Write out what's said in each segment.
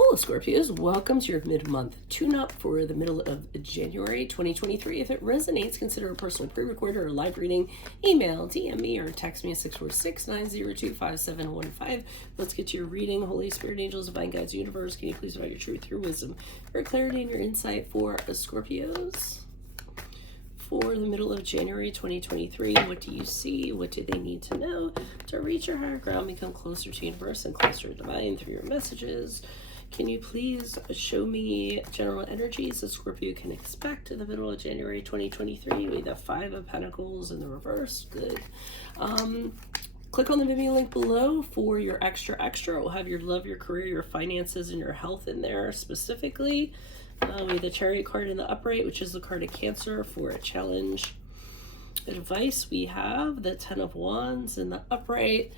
Hello Scorpios, welcome to your mid-month tune-up for the middle of January 2023. If it resonates, consider a personal pre-recorded or live reading. Email, DM me, or text me at 646-902-5715. Let's get to your reading. Holy Spirit, angels, divine guides, universe, can you please provide your truth, your wisdom, your clarity, and your insight for the Scorpios for the middle of January 2023. What do you see? What do they need to know to reach your higher ground, become closer to universe and closer to divine through your messages? Can you please show me general energies that Scorpio can expect in the middle of January 2023? We have 5 of Pentacles in the reverse. Good. Click on the Venmo link below for your extra. It will have your love, your career, your finances, and your health in there specifically. We have the Chariot card in the upright, which is the card of Cancer for a challenge. Advice, we have the 10 of Wands in the upright.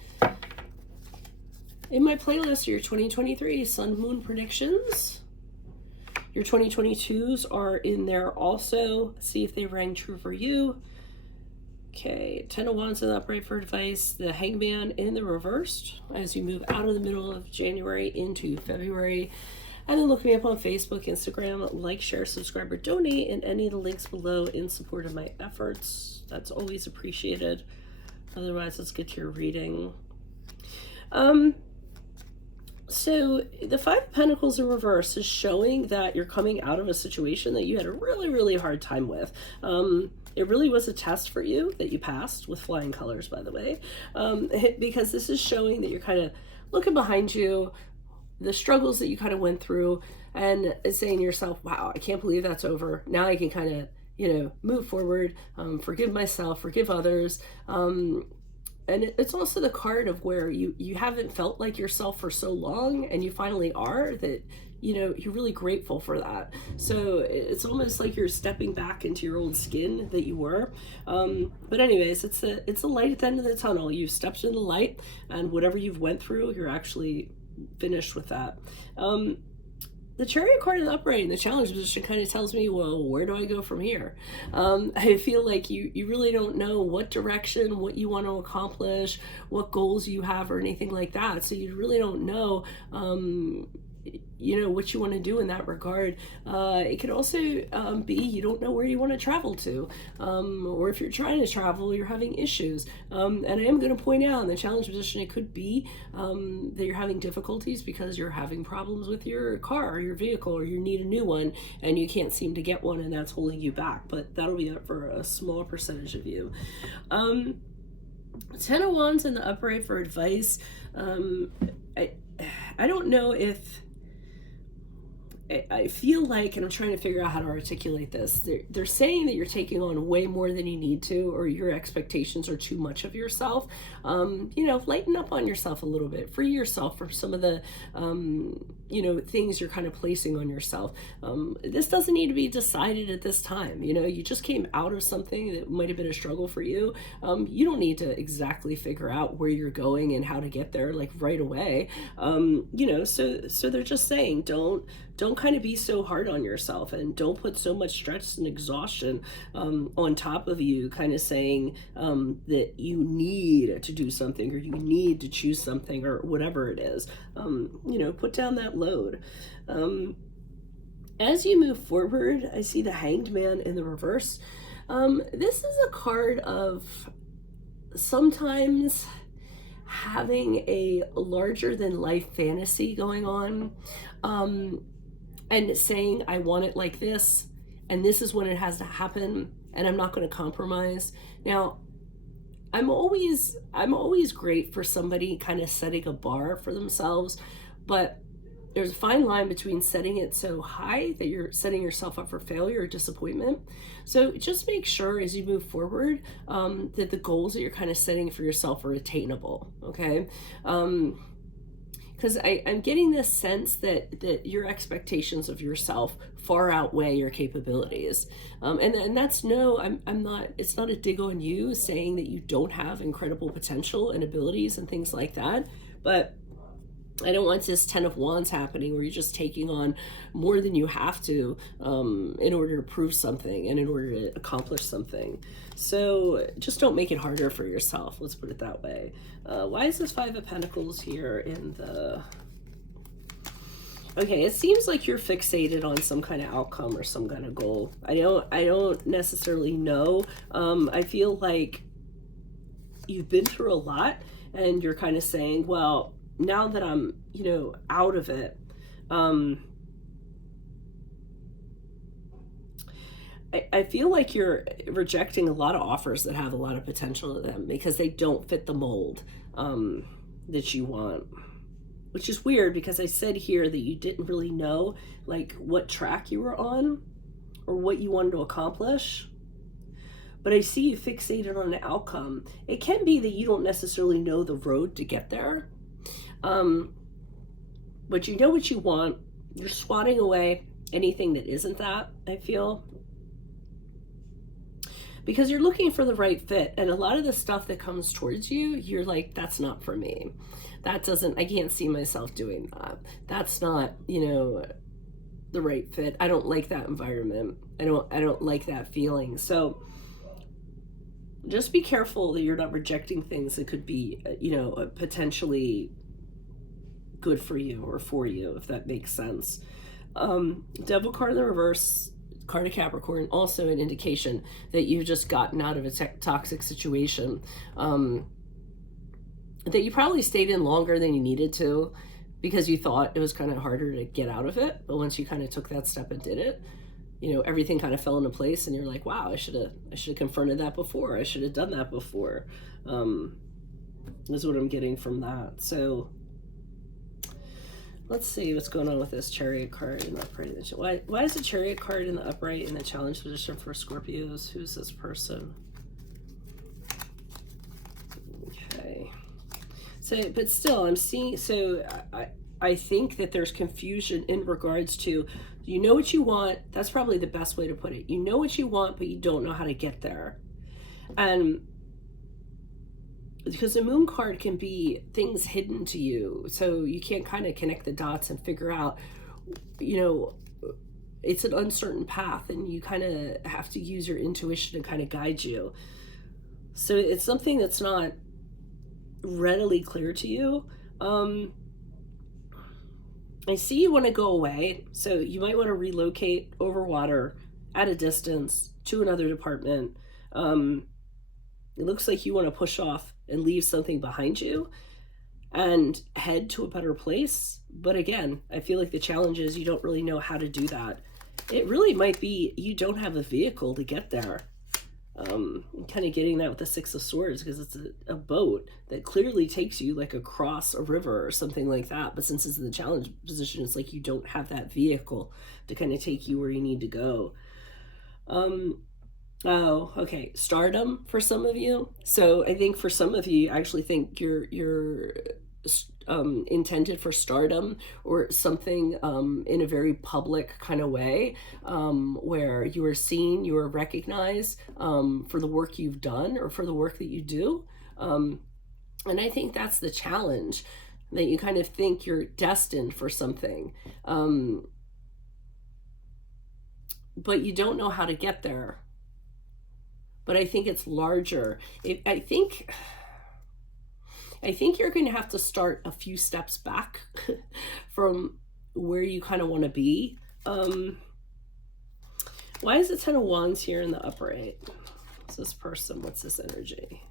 In my playlist, your 2023 Sun Moon predictions. Your 2022s are in there also. See if they rang true for you. Okay, 10 of Wands in the upright for advice. The Hangman in the reversed as you move out of the middle of January into February. And then look me up on Facebook, Instagram, like, share, subscribe, or donate in any of the links below in support of my efforts. That's always appreciated. Otherwise, let's get to your reading. So the 5 of Pentacles in reverse is showing that you're coming out of a situation that you had a really hard time with. It really was a test for you that you passed with flying colors, by the way, because this is showing that you're kind of looking behind you, the struggles that you kind of went through, and saying to yourself, wow, I can't believe that's over. Now I can kind of, move forward, forgive myself, forgive others. And it's also the card of where you haven't felt like yourself for so long, and you finally are, that you're really grateful for that. So it's almost like you're stepping back into your old skin that you were. But anyways, it's a light at the end of the tunnel. You've stepped in the light, and whatever you've went through, you're actually finished with that. The Chariot card in the upright in the challenge position kind of tells me, well, where do I go from here? I feel like you really don't know what direction, what you want to accomplish, what goals you have, or anything like that. So you really don't know, what you want to do in that regard. It could also be you don't know where you want to travel to, or if you're trying to travel, you're having issues. And I am going to point out in the challenge position, it could be that you're having difficulties because you're having problems with your car or your vehicle, or you need a new one and you can't seem to get one, and that's holding you back. But that'll be up for a small percentage of you. 10 of Wands in the upright for advice. I don't know if I feel like, and I'm trying to figure out how to articulate this, they're saying that you're taking on way more than you need to, or your expectations are too much of yourself. Lighten up on yourself a little bit. Free yourself from some of the, things you're kind of placing on yourself. This doesn't need to be decided at this time. You just came out of something that might have been a struggle for you. You don't need to exactly figure out where you're going and how to get there like right away. So they're just saying, don't kind of be so hard on yourself, and don't put so much stress and exhaustion on top of you, kind of saying that you need to do something, or you need to choose something, or whatever it is. Put down that load. As you move forward, I see the Hanged Man in the reverse. This is a card of sometimes having a larger than life fantasy going on, and saying, I want it like this, and this is when it has to happen, and I'm not going to compromise. Now, I'm always great for somebody kind of setting a bar for themselves, but there's a fine line between setting it so high that you're setting yourself up for failure or disappointment. So just make sure as you move forward that the goals that you're kind of setting for yourself are attainable, okay? Because I'm getting this sense that your expectations of yourself far outweigh your capabilities. And that's I'm not, it's not a dig on you saying that you don't have incredible potential and abilities and things like that, but I don't want this 10 of Wands happening where you're just taking on more than you have to in order to prove something and in order to accomplish something. So just don't make it harder for yourself. Let's put it that way. Why is this 5 of Pentacles here in the Okay, it seems like you're fixated on some kind of outcome or some kind of goal. I don't necessarily know. I feel like you've been through a lot and you're kind of saying, well, now that I'm, out of it, I feel like you're rejecting a lot of offers that have a lot of potential to them because they don't fit the mold that you want. Which is weird because I said here that you didn't really know like what track you were on or what you wanted to accomplish. But I see you fixated on an outcome. It can be that you don't necessarily know the road to get there. But you know what you want. You're swatting away anything that isn't that, I feel. Because you're looking for the right fit. And a lot of the stuff that comes towards you, you're like, that's not for me. I can't see myself doing that. That's not, the right fit. I don't like that environment. I don't like that feeling. So just be careful that you're not rejecting things that could be, potentially good for you or for you, if that makes sense. Devil card in the reverse, card of Capricorn, also an indication that you've just gotten out of a toxic situation. That you probably stayed in longer than you needed to because you thought it was kind of harder to get out of it. But once you kind of took that step and did it, everything kind of fell into place and you're like, wow, I should have confronted that before. I should have done that before. Is what I'm getting from that. So let's see what's going on with this Chariot card in the upright. Why is the Chariot card in the upright in the challenge position for Scorpios? Who's this person? Okay. So, but still, I'm seeing, so I think that there's confusion in regards to, you know what you want. That's probably the best way to put it. You know what you want, but you don't know how to get there. And because the moon card can be things hidden to you. So you can't kind of connect the dots and figure out, it's an uncertain path and you kind of have to use your intuition to kind of guide you. So it's something that's not readily clear to you. I see you want to go away, so you might want to relocate over water at a distance to another department. It looks like you want to push off and leave something behind you and head to a better place. But again, I feel like the challenge is you don't really know how to do that. It really might be you don't have a vehicle to get there. I'm kind of getting that with the Six of Swords because it's a boat that clearly takes you like across a river or something like that. But since it's in the challenge position, it's like you don't have that vehicle to kind of take you where you need to go. Oh, okay. Stardom for some of you. So I think for some of you, I actually think you're intended for stardom or something in a very public kind of way, where you are seen, you are recognized for the work you've done or for the work that you do. And I think that's the challenge, that you kind of think you're destined for something, but you don't know how to get there. But I think it's larger. I think you're going to have to start a few steps back from where you kind of want to be. Why is the Ten of Wands here in the upright? What's this person? What's this energy?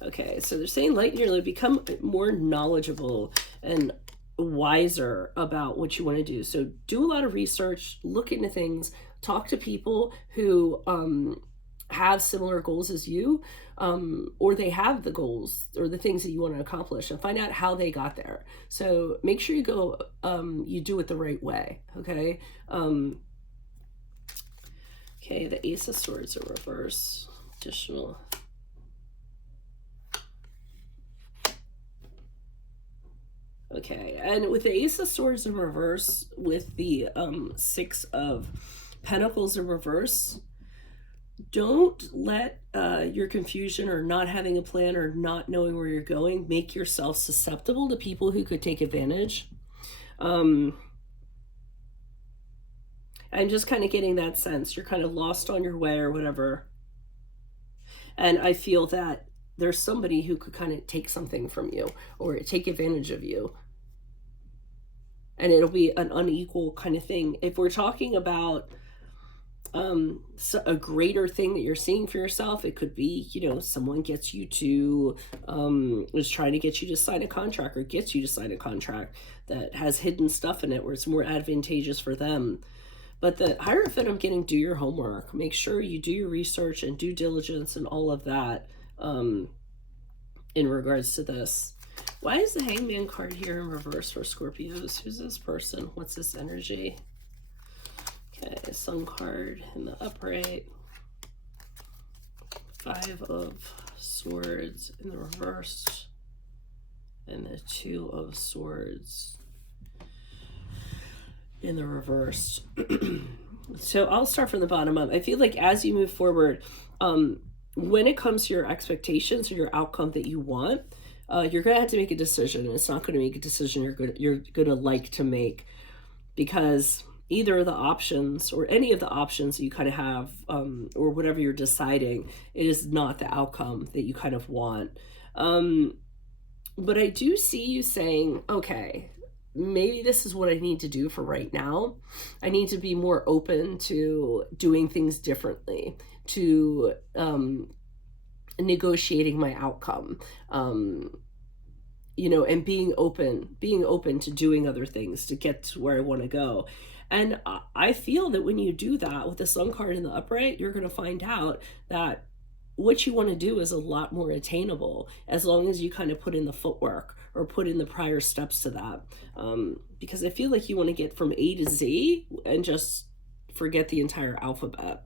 Okay, so they're saying lighten your load, become more knowledgeable and wiser about what you want to do. So do a lot of research, look into things, talk to people who have similar goals as you, or they have the goals or the things that you want to accomplish, and find out how they got there. So make sure you go, you do it the right way. Okay. Okay. The Ace of Swords in reverse, additional. Okay. And with the Ace of Swords in reverse, with the Six of Pentacles in reverse, don't let your confusion or not having a plan or not knowing where you're going make yourself susceptible to people who could take advantage. I'm just kind of getting that sense. You're kind of lost on your way or whatever. And I feel that there's somebody who could kind of take something from you or take advantage of you. and it'll be an unequal kind of thing. If we're talking about a greater thing that you're seeing for yourself, it could be, you know, someone gets you to is trying to get you to sign a contract, or gets you to sign a contract that has hidden stuff in it where it's more advantageous for them. But the Hierophant, I'm getting, do your homework, make sure you do your research and due diligence and all of that in regards to this. Why is the Hangman card here in reverse for Scorpios? Who's this person? What's this energy? Okay, Sun card in the upright. 5 of Swords in the reverse. And the 2 of Swords in the reverse. So I'll start from the bottom up. I feel like as you move forward, when it comes to your expectations or your outcome that you want, you're going to have to make a decision. It's not going to make a decision you're going to like to make, because either of the options or any of the options you kind of have, or whatever you're deciding, it is not the outcome that you kind of want. But I do see you saying, okay, maybe this is what I need to do for right now. I need to be more open to doing things differently, to negotiating my outcome, you know, and being open to doing other things to get to where I want to go. And I feel that when you do that with the Sun card in the upright, you're going to find out that what you want to do is a lot more attainable, as long as you kind of put in the footwork or put in the prior steps to that. Because I feel like you want to get from A to Z and just forget the entire alphabet.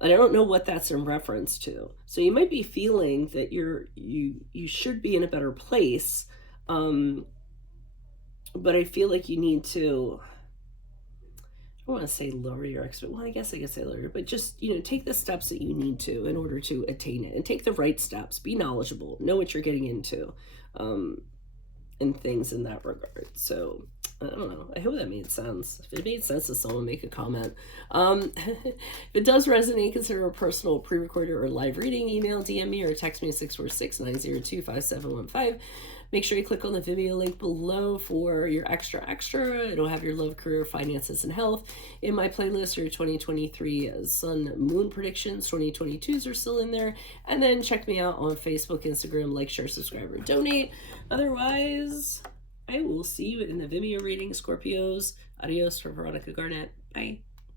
And I don't know what that's in reference to. So you might be feeling that you should be in a better place. But I feel like you need to, I want to say lower your expectations. Well, I guess I could say lower, but just, you know, take the steps that you need to in order to attain it, and take the right steps. Be knowledgeable, know what you're getting into, and things in that regard. So I don't know. I hope that made sense. If it made sense to someone, make a comment. If it does resonate, consider a personal pre-recorded or live reading. Email, DM me, or text me at 646-902-5715. Make sure you click on the Vimeo link below for your extra. It'll have your love, career, finances, and health. In my playlist, your 2023 Sun Moon predictions. 2022s are still in there. And then check me out on Facebook, Instagram, like, share, subscribe, or donate. Otherwise, I will see you in the Vimeo reading, Scorpios. Adios from Veronica Garnet. Bye.